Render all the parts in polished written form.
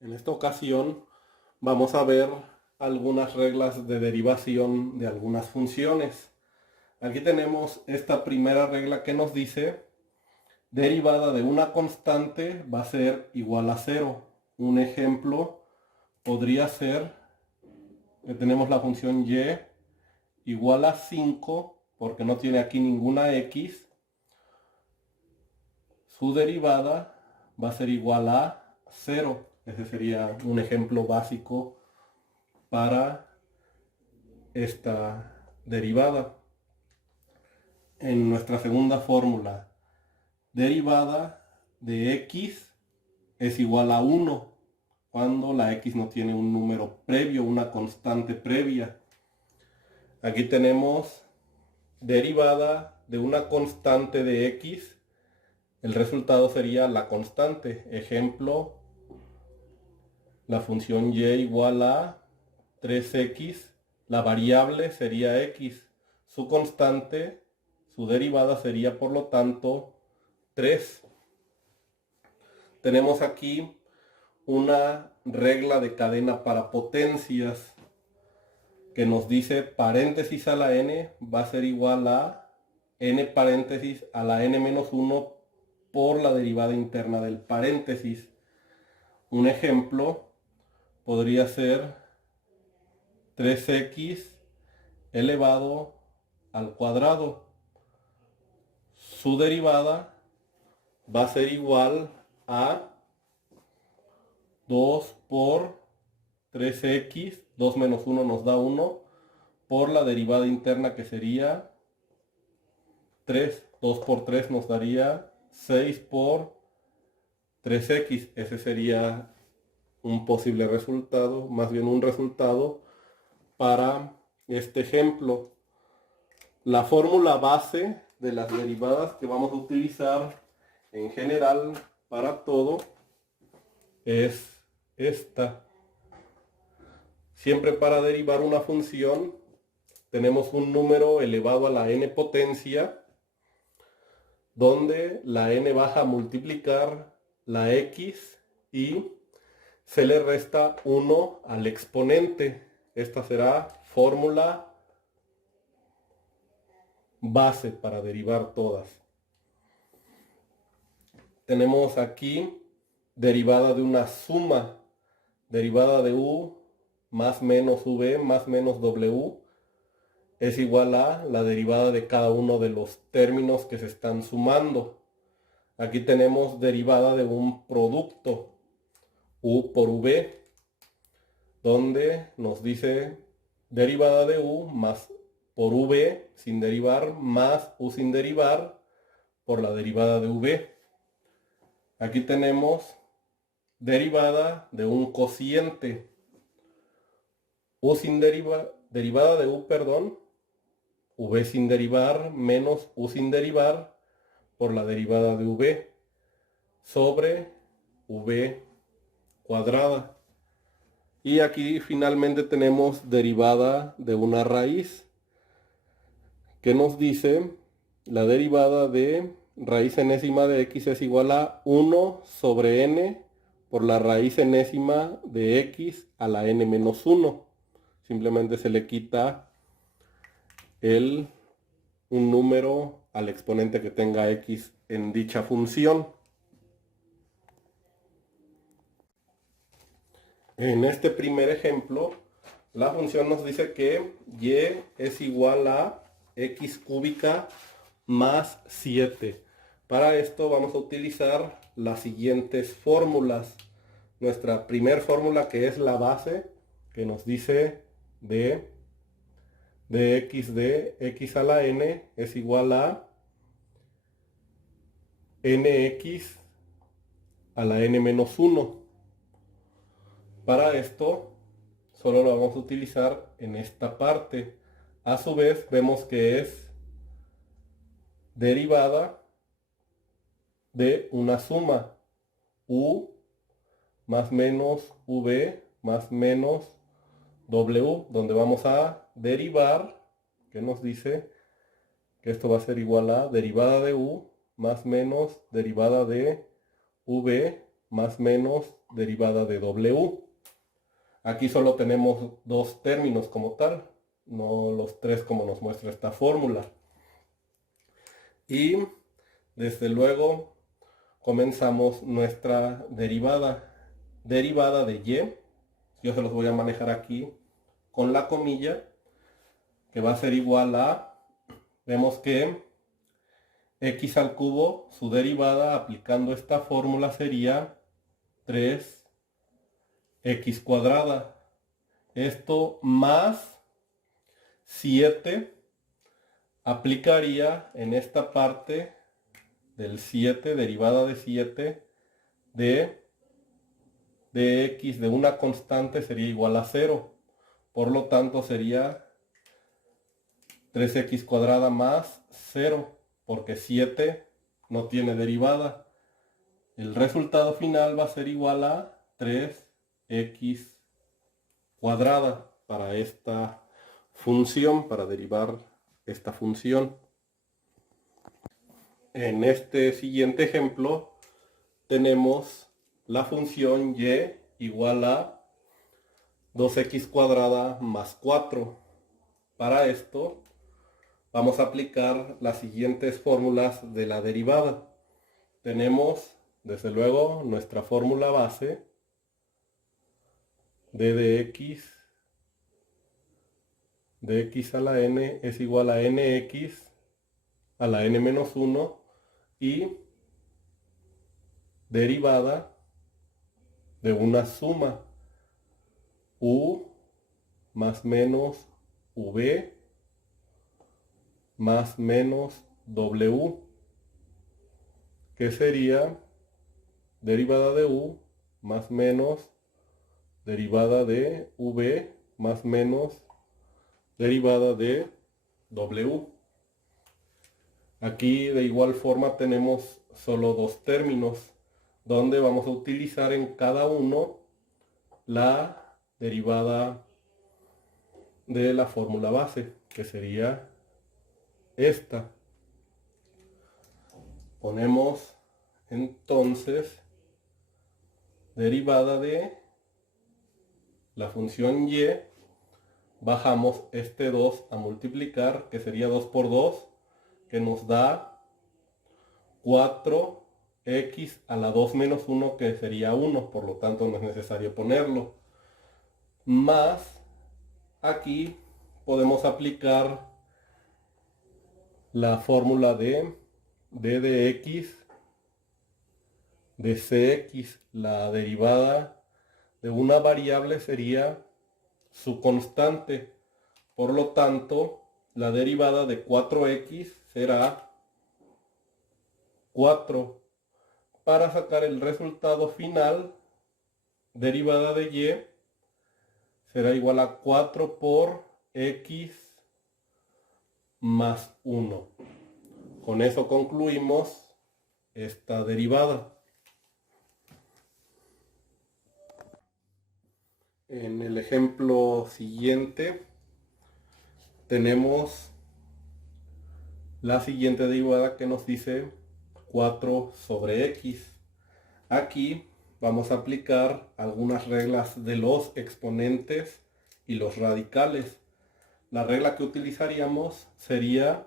En esta ocasión vamos a ver algunas reglas de derivación de algunas funciones. Aquí tenemos esta primera regla que nos dice derivada de una constante va a ser igual a cero. Un ejemplo podría ser que tenemos la función y igual a 5 porque no tiene aquí ninguna x. Su derivada va a ser igual a 0. Ese sería un ejemplo básico para esta derivada. En nuestra segunda fórmula, derivada de x es igual a 1 cuando la x no tiene un número previo, una constante previa. Aquí tenemos derivada de una constante de x. El resultado sería la constante. Ejemplo, la función y igual a 3x. La variable sería x. Su constante, su derivada sería por lo tanto 3. Tenemos aquí una regla de cadena para potencias que nos dice paréntesis a la n va a ser igual a n paréntesis a la n menos 1 por la derivada interna del paréntesis. Un ejemplo podría ser 3x elevado al cuadrado. Su derivada va a ser igual a 2 por 3x, 2 menos 1 nos da 1, por la derivada interna que sería 3. 2 por 3 nos daría 6 por 3x. Ese sería un posible resultado, más bien un resultado para este ejemplo. La fórmula base de las derivadas que vamos a utilizar en general para todo es esta. Siempre para derivar una función tenemos un número elevado a la n potencia, donde la n baja a multiplicar la x y se le resta 1 al exponente. Esta será fórmula base para derivar todas. Tenemos aquí derivada de una suma, derivada de u más menos v más menos w es igual a la derivada de cada uno de los términos que se están sumando. Aquí tenemos derivada de un producto, u por v, donde nos dice derivada de u más por v sin derivar más u sin derivar por la derivada de v. Aquí tenemos derivada de un cociente, u sin derivada de u, perdón, v sin derivar menos u sin derivar por la derivada de v sobre v cuadrada. Y aquí finalmente tenemos derivada de una raíz que nos dice la derivada de raíz enésima de x es igual a 1 sobre n por la raíz enésima de x a la n menos 1. Simplemente se le quita un número al exponente que tenga x en dicha función. En este primer ejemplo, la función nos dice que y es igual a x cúbica más 7. Para esto vamos a utilizar las siguientes fórmulas. Nuestra primera fórmula, que es la base, que nos dice de x a la n es igual a nx a la n menos 1. Para esto solo lo vamos a utilizar en esta parte. A su vez vemos que es derivada de una suma, u más menos v más menos w, donde vamos a derivar, que nos dice que esto va a ser igual a derivada de u más menos derivada de v más menos derivada de w. Aquí solo tenemos dos términos como tal, no los tres como nos muestra esta fórmula. Y desde luego comenzamos nuestra derivada. Derivada de y, yo se los voy a manejar aquí con la comilla, que va a ser igual a, vemos que x al cubo, su derivada aplicando esta fórmula sería 3x cuadrada. Esto más 7 aplicaría en esta parte del 7, derivada de 7, de x de una constante sería igual a 0. Por lo tanto sería 3x cuadrada más 0, porque 7 no tiene derivada. El resultado final va a ser igual a 3x cuadrada para esta función, para derivar esta función. En este siguiente ejemplo tenemos la función y igual a 2x cuadrada más 4. Para esto vamos a aplicar las siguientes fórmulas de la derivada. Tenemos, desde luego, nuestra fórmula base, d de x a la n es igual a nx a la n menos 1 y derivada de una suma u más menos v más menos w, que sería derivada de u más menos derivada de v más menos derivada de w. Aquí de igual forma tenemos solo dos términos, donde vamos a utilizar en cada uno la derivada de la fórmula base, que sería esta. Ponemos entonces derivada de la función y, bajamos este 2 a multiplicar, que sería 2 por 2, que nos da 4x a la 2 menos 1, que sería 1, por lo tanto no es necesario ponerlo. Más, aquí podemos aplicar la fórmula de d de x de cx, la derivada de una variable sería su constante. Por lo tanto, la derivada de 4x será 4. Para sacar el resultado final, derivada de y será igual a 4 por x más 1. Con eso concluimos esta derivada. En el ejemplo siguiente tenemos la siguiente derivada que nos dice 4 sobre x. Aquí vamos a aplicar algunas reglas de los exponentes y los radicales. La regla que utilizaríamos sería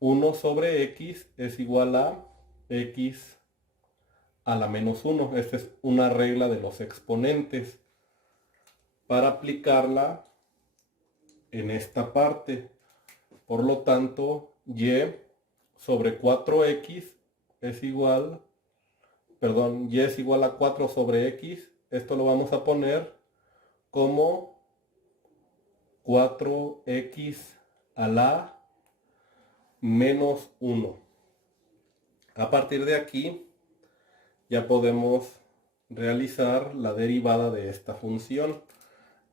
1 sobre x es igual a x a la menos 1. Esta es una regla de los exponentes. Para aplicarla en esta parte, por lo tanto, y sobre 4x es igual, y es igual a 4 sobre x. Esto lo vamos a poner como 4x a la menos 1. A partir de aquí ya podemos realizar la derivada de esta función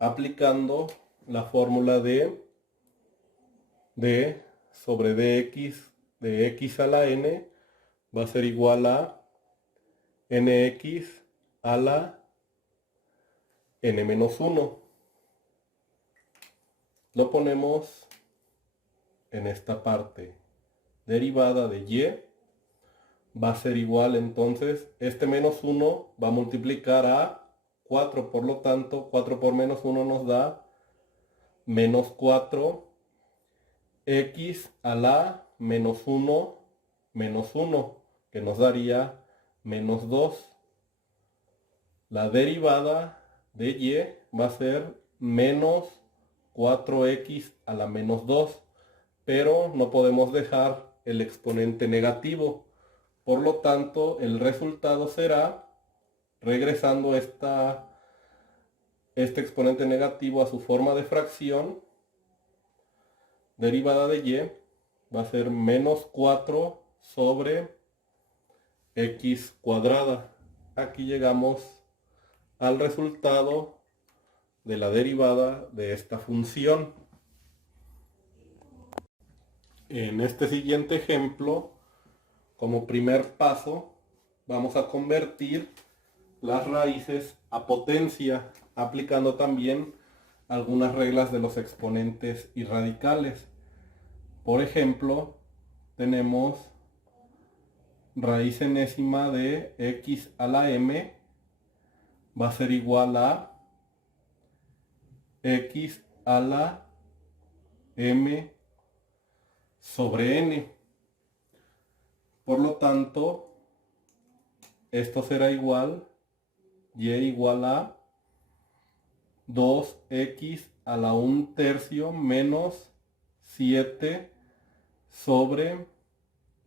aplicando la fórmula de d sobre dx de x a la n va a ser igual a nx a la n menos 1. Lo ponemos en esta parte. Derivada de y va a ser igual, entonces este menos 1 va a multiplicar a 4, por lo tanto 4 por menos 1 nos da menos 4, x a la menos 1, que nos daría menos 2. La derivada de y va a ser menos 4x a la menos 2, pero no podemos dejar el exponente negativo. Por lo tanto, el resultado será, regresando este exponente negativo a su forma de fracción, derivada de y va a ser menos 4 sobre x cuadrada. Aquí llegamos al resultado de la derivada de esta función. En este siguiente ejemplo, como primer paso, vamos a convertir las raíces a potencia, aplicando también algunas reglas de los exponentes y radicales. Por ejemplo, tenemos raíz enésima de x a la m va a ser igual a x a la m sobre n. Por lo tanto, esto será igual, y igual a 2x a la 1/3 menos 7 sobre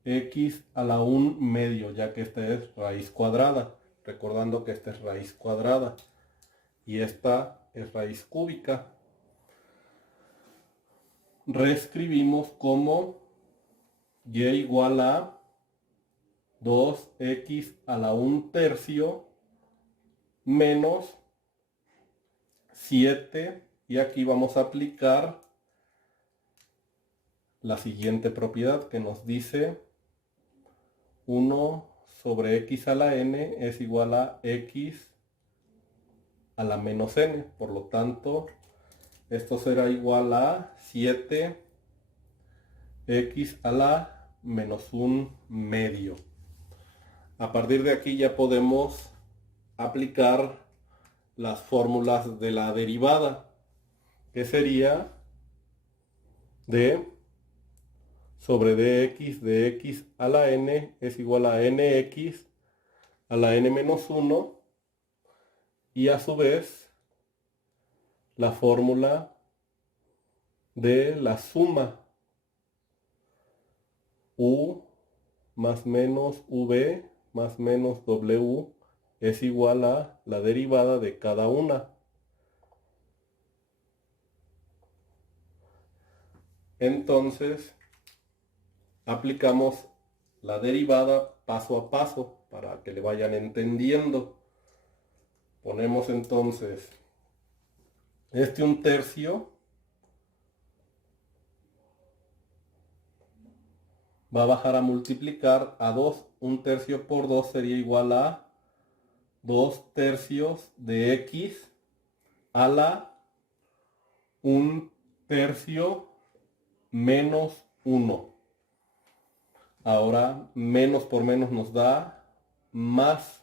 x a la 1/2, ya que esta es raíz cuadrada. Recordando que esta es raíz cuadrada y esta es raíz cúbica. Reescribimos como y igual a 2x a la 1/3 menos 7, y aquí vamos a aplicar la siguiente propiedad que nos dice 1 sobre x a la n es igual a x a la menos n. Por lo tanto, esto será igual a 7x a la menos 1/2. A partir de aquí ya podemos aplicar las fórmulas de la derivada, que sería d sobre dx de x a la n es igual a nx a la n menos 1, y a su vez la fórmula de la suma u más menos v más menos w es igual a la derivada de cada una. Entonces, aplicamos la derivada paso a paso para que le vayan entendiendo. Ponemos entonces este 1/3 va a bajar a multiplicar a 2. 1/3 por 2 sería igual a 2/3 de x a la 1/3 menos 1. Ahora menos por menos nos da más.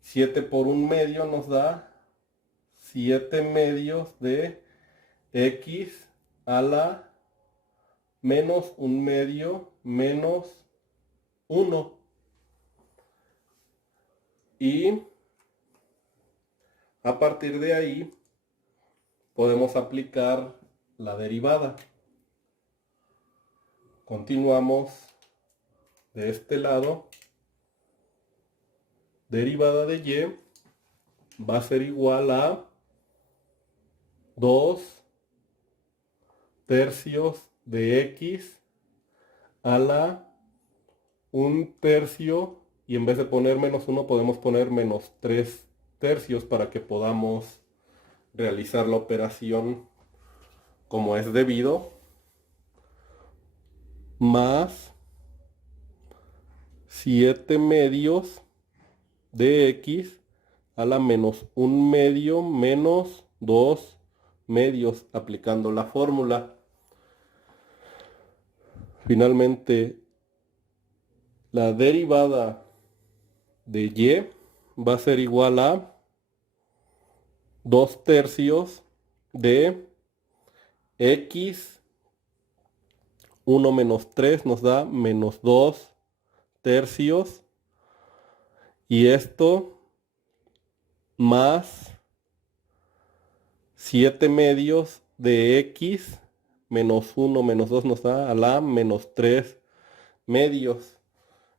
7 por 1/2 nos da 7/2 de x a la menos 1/2 menos 1. Y a partir de ahí podemos aplicar la derivada. Continuamos de este lado. Derivada de y va a ser igual a 2/3 de x a la 1/3, y en vez de poner menos 1 podemos poner menos 3/3 para que podamos realizar la operación como es debido, más 7/2 de x a la menos 1/2 menos 2/2, aplicando la fórmula. Finalmente, la derivada de y va a ser igual a 2 tercios de x, 1 menos 3 nos da menos 2 tercios, y esto más 7 medios de x menos 1 menos 2 nos da a la menos 3 medios.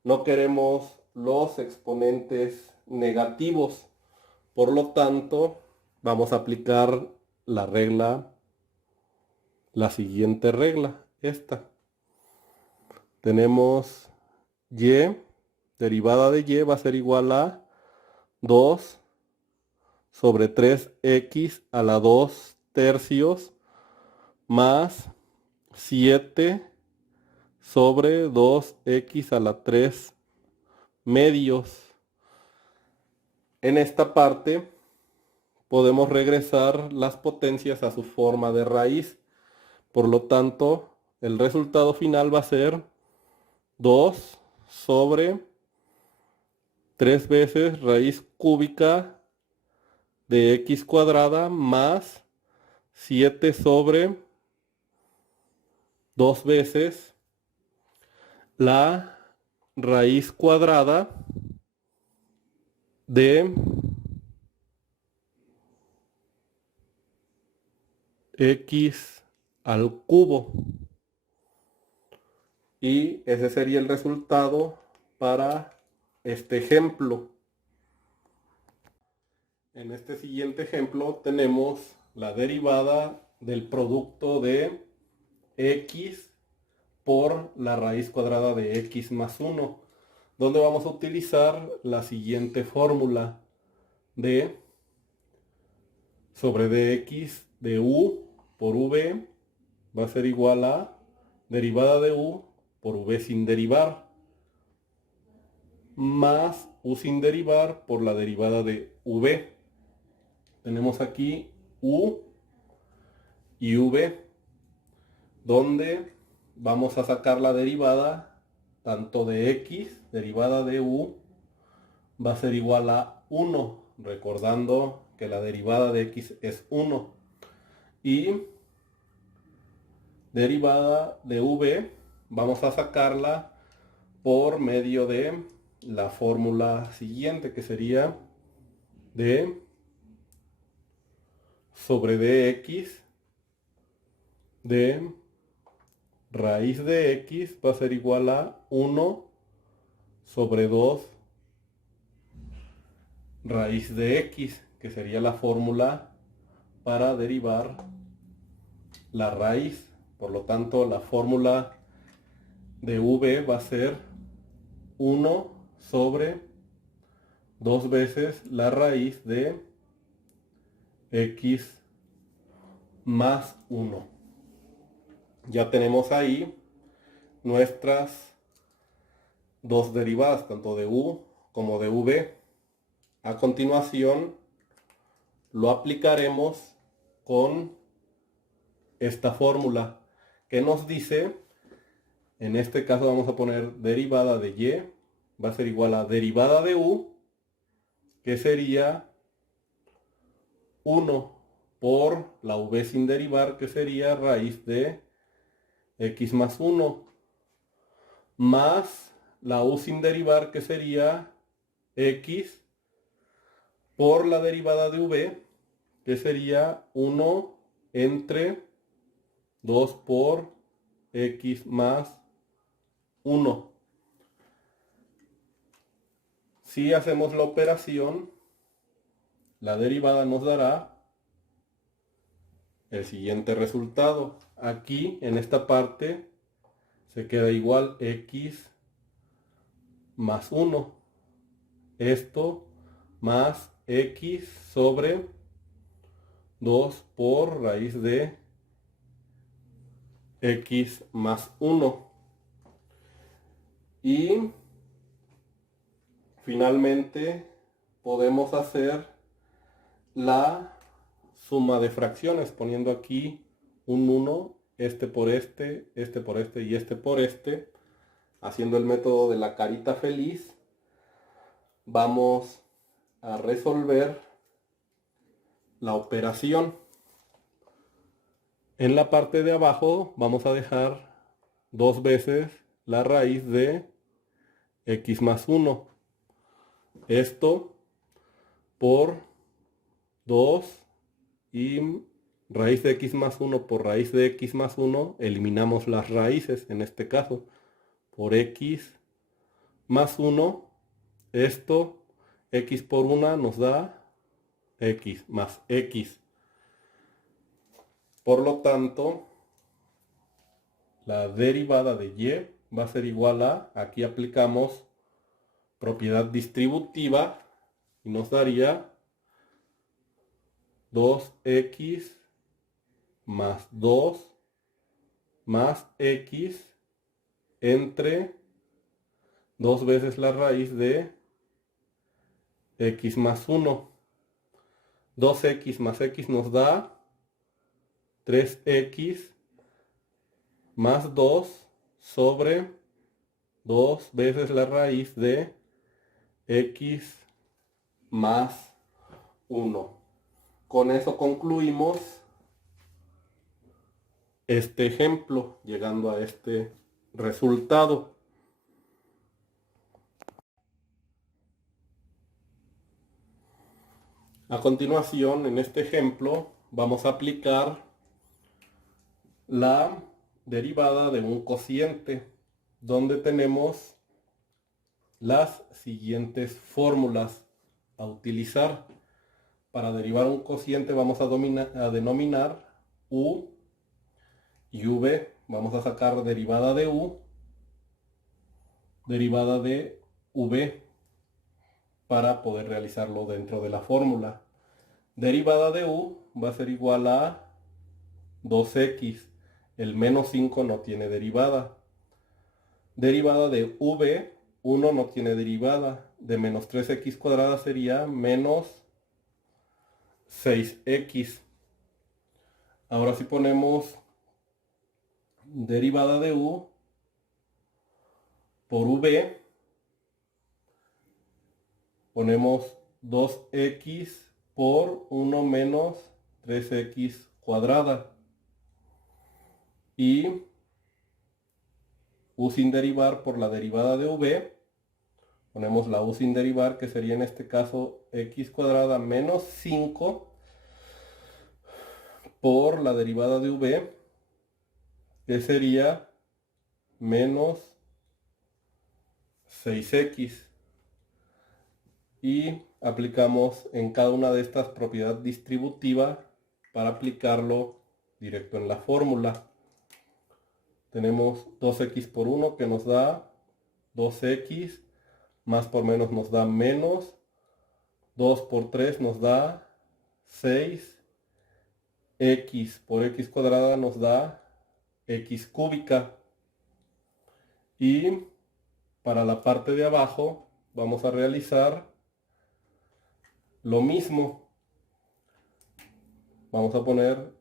No queremos los exponentes negativos, por lo tanto vamos a aplicar la regla, la siguiente regla, esta. Tenemos y, derivada de y va a ser igual a 2 sobre 3x a la 2 tercios más 7 sobre 2x a la 3 medios. En esta parte podemos regresar las potencias a su forma de raíz. Por lo tanto, el resultado final va a ser 2 sobre 3 veces raíz cúbica de x cuadrada más 7 sobre 2 veces la raíz cuadrada de x al cubo. Y ese sería el resultado para este ejemplo. En este siguiente ejemplo tenemos la derivada del producto de x por la raíz cuadrada de x más 1, donde vamos a utilizar la siguiente fórmula: d sobre dx de u por v va a ser igual a derivada de u por v sin derivar, más u sin derivar por la derivada de v. Tenemos aquí u y v, donde vamos a sacar la derivada tanto de x, derivada de u, va a ser igual a 1, recordando que la derivada de x es 1. Y derivada de v vamos a sacarla por medio de la fórmula siguiente, que sería d sobre dx de raíz de x va a ser igual a 1 sobre 2 raíz de x, que sería la fórmula para derivar la raíz. Por lo tanto, la fórmula de v va a ser 1 sobre 2 veces la raíz de x más 1. Ya tenemos ahí nuestras dos derivadas, tanto de u como de v. A continuación lo aplicaremos con esta fórmula que nos dice, en este caso vamos a poner derivada de y va a ser igual a derivada de u, que sería 1 por la v sin derivar, que sería raíz de x más 1, más la u sin derivar, que sería x, por la derivada de v, que sería 1 entre 2 por x más 1. Si hacemos la operación, la derivada nos dará el siguiente resultado. Aquí, en esta parte, se queda igual x más 1. Esto más x sobre 2 por raíz de x más 1. Y finalmente podemos hacer la suma de fracciones poniendo aquí un 1, este por este y este por este. haciendo el método de la carita feliz, vamos a resolver la operación. En la parte de abajo vamos a dejar 2 veces la raíz de x más 1. Esto por 2 y raíz de x más 1 por raíz de x más 1. Eliminamos las raíces en este caso. Por x más 1. Esto, x por 1 nos da x más x. Por lo tanto, la derivada de y va a ser igual a, aquí aplicamos propiedad distributiva y nos daría 2x más 2 más x entre 2 veces la raíz de x más 1. 2x más x nos da 3x más 2 sobre 2 veces la raíz de x más 1. Con eso concluimos este ejemplo, llegando a este resultado. A continuación, en este ejemplo, vamos a aplicar la derivada de un cociente, donde tenemos las siguientes fórmulas a utilizar. Para derivar un cociente vamos a denominar u y v. Vamos a sacar derivada de u, derivada de v, para poder realizarlo dentro de la fórmula. Derivada de u va a ser igual a 2x. El menos 5 no tiene derivada. Derivada de v, 1 no tiene derivada. De menos 3x cuadrada sería menos 6x. Ahora si ponemos derivada de u por v, ponemos 2x por 1 menos 3x cuadrada. Y u sin derivar por la derivada de v, ponemos la u sin derivar, que sería en este caso x cuadrada menos 5 por la derivada de v, que sería menos 6x. Y aplicamos en cada una de estas propiedad distributiva para aplicarlo directo en la fórmula. Tenemos 2x por 1 que nos da 2x, más por menos nos da menos, 2 por 3 nos da 6, x por x cuadrada nos da x cúbica. Y para la parte de abajo vamos a realizar lo mismo. Vamos a poner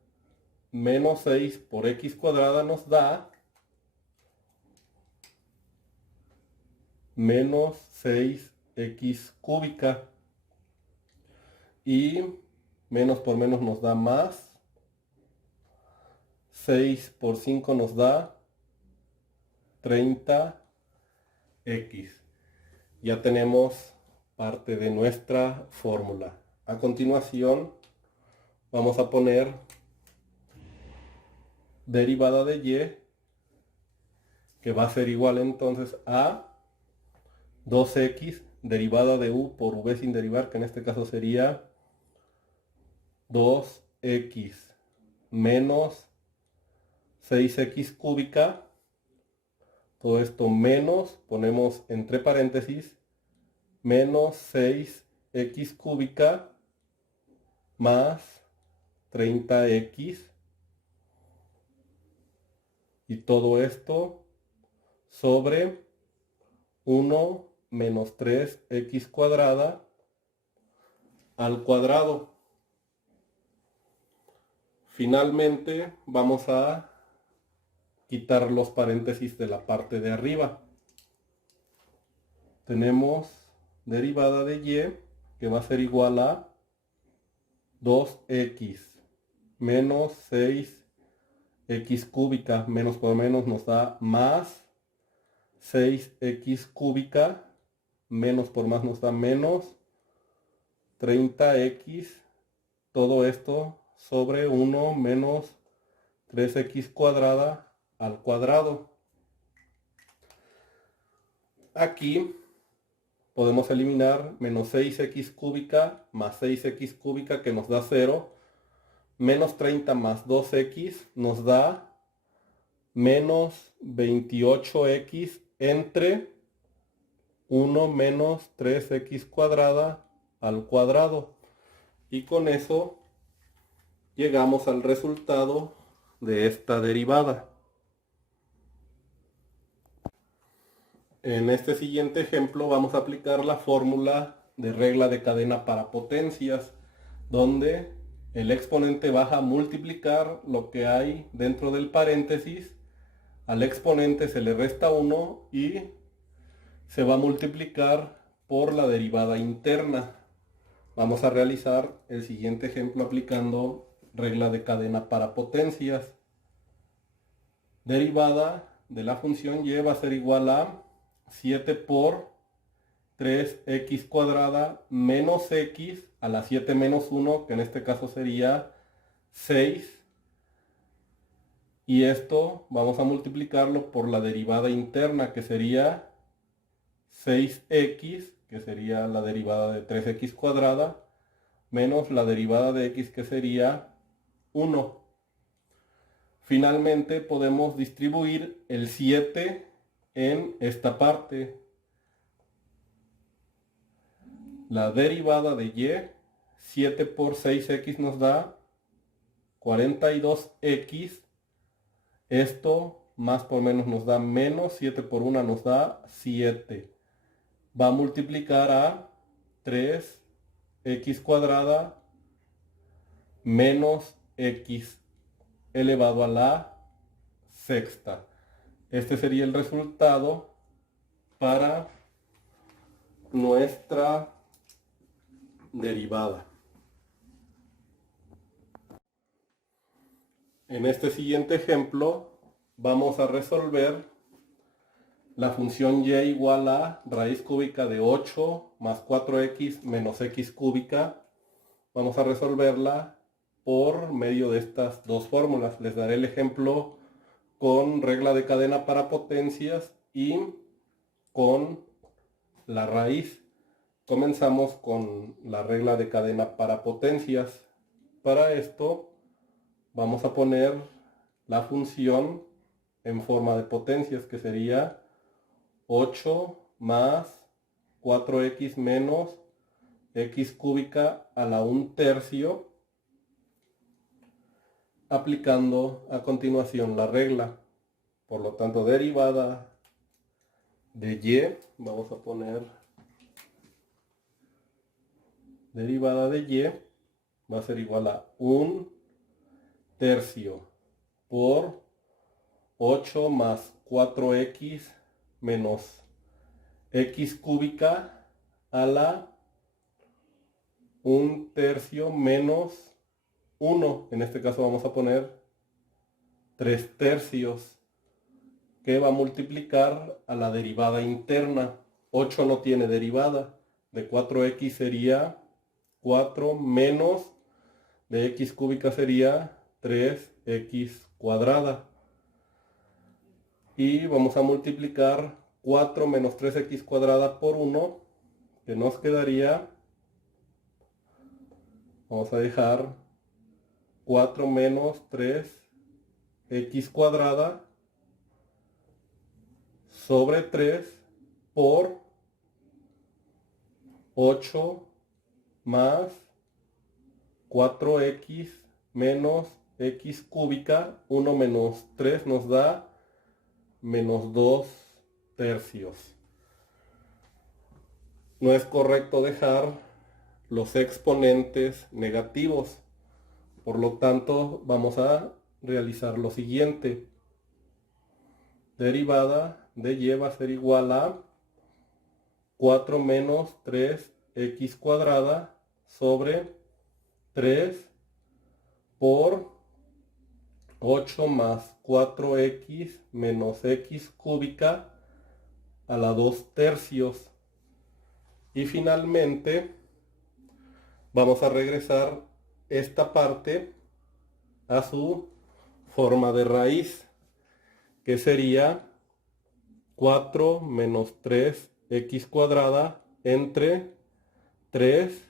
menos 6 por x cuadrada nos da menos 6x cúbica. Y menos por menos nos da más. 6 por 5 nos da 30x. Ya tenemos parte de nuestra fórmula. A continuación vamos a poner derivada de y, que va a ser igual entonces a 2x derivada de u por v sin derivar, que en este caso sería 2x menos 6x cúbica. Todo esto menos, ponemos entre paréntesis, menos 6x cúbica más 30x. Y todo esto sobre 1 menos 3x cuadrada al cuadrado. Finalmente vamos a quitar los paréntesis de la parte de arriba. tenemos derivada de y que va a ser igual a 2x menos 6x cúbica, menos por menos nos da más 6x cúbica, menos por más nos da menos 30x, todo esto sobre 1 menos 3x cuadrada al cuadrado. Aquí podemos eliminar menos 6x cúbica más 6x cúbica que nos da 0. Menos 30 más 2x nos da menos 28x entre 1 menos 3x cuadrada al cuadrado. Y con eso llegamos al resultado de esta derivada. En este siguiente ejemplo vamos a aplicar la fórmula de regla de cadena para potencias, donde el exponente baja a multiplicar lo que hay dentro del paréntesis, al exponente se le resta 1 y se va a multiplicar por la derivada interna. Vamos a realizar el siguiente ejemplo aplicando regla de cadena para potencias. Derivada de la función y va a ser igual a 7 por 3x cuadrada menos x a la 7 menos 1, que en este caso sería 6. Y esto vamos a multiplicarlo por la derivada interna, que sería 6x, que sería la derivada de 3x cuadrada, menos la derivada de x, que sería 1. Finalmente podemos distribuir el 7 en esta parte. La derivada de y, 7 por 6x nos da 42x. Esto más por menos nos da menos, 7 por 1 nos da 7. Va a multiplicar a 3x cuadrada menos x elevado a la sexta. Este sería el resultado para nuestra derivada. En este siguiente ejemplo vamos a resolver la función y igual a raíz cúbica de 8 más 4x menos x cúbica. Vamos a resolverla por medio de estas dos fórmulas. Les daré el ejemplo con regla de cadena para potencias y con la raíz. Comenzamos con la regla de cadena para potencias. Para esto vamos a poner la función en forma de potencias, que sería 8 más 4x menos x cúbica a la 1/3, aplicando a continuación la regla. Por lo tanto, derivada de y, vamos a poner derivada de y, va a ser igual a 1/3 por 8 más 4x menos x cúbica a la 1/3 menos 1. En este caso vamos a poner 3/3, que va a multiplicar a la derivada interna. 8 no tiene derivada. De 4x sería 4 menos de x cúbica sería 3x cuadrada. Y vamos a multiplicar 4 menos 3x cuadrada por 1, que nos quedaría, vamos a dejar 4 menos 3x cuadrada sobre 3 por 8 más 4x menos x cúbica. 1 menos 3 nos da menos 2/3. No es correcto dejar los exponentes negativos. Por lo tanto, vamos a realizar lo siguiente. Derivada de y va a ser igual a 4 menos 3x cuadrada sobre 3 por 8 más 4x menos x cúbica a la 2/3. Y finalmente vamos a regresar esta parte a su forma de raíz, que sería 4 menos 3x cuadrada entre 3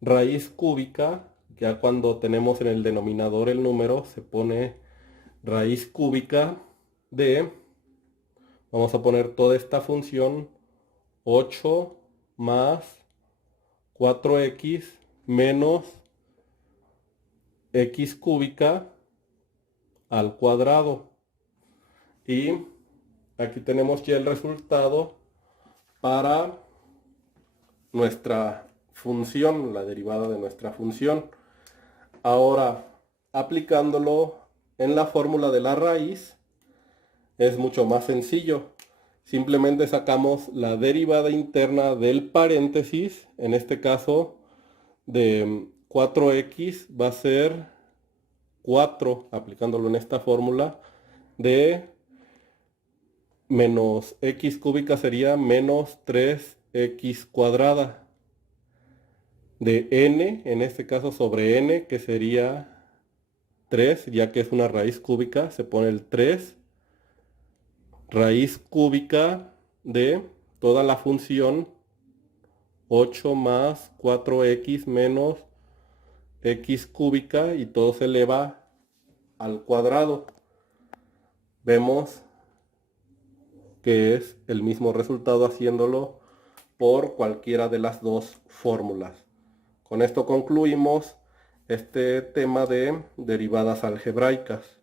raíz cúbica. Ya cuando tenemos en el denominador el número, se pone raíz cúbica de, vamos a poner toda esta función, 8 más 4x menos x cúbica al cuadrado. Y aquí tenemos ya el resultado para nuestra función, la derivada de nuestra función. Ahora, aplicándolo en la fórmula de la raíz, es mucho más sencillo. Simplemente sacamos la derivada interna del paréntesis, en este caso de 4x va a ser 4, aplicándolo en esta fórmula, de menos x cúbica sería menos 3x cuadrada, de n, en este caso sobre n, que sería 3, ya que es una raíz cúbica, se pone el 3, raíz cúbica de toda la función 8 más 4x menos x cúbica, y todo se eleva al cuadrado. Vemos que es el mismo resultado haciéndolo por cualquiera de las dos fórmulas. Con esto concluimos este tema de derivadas algebraicas.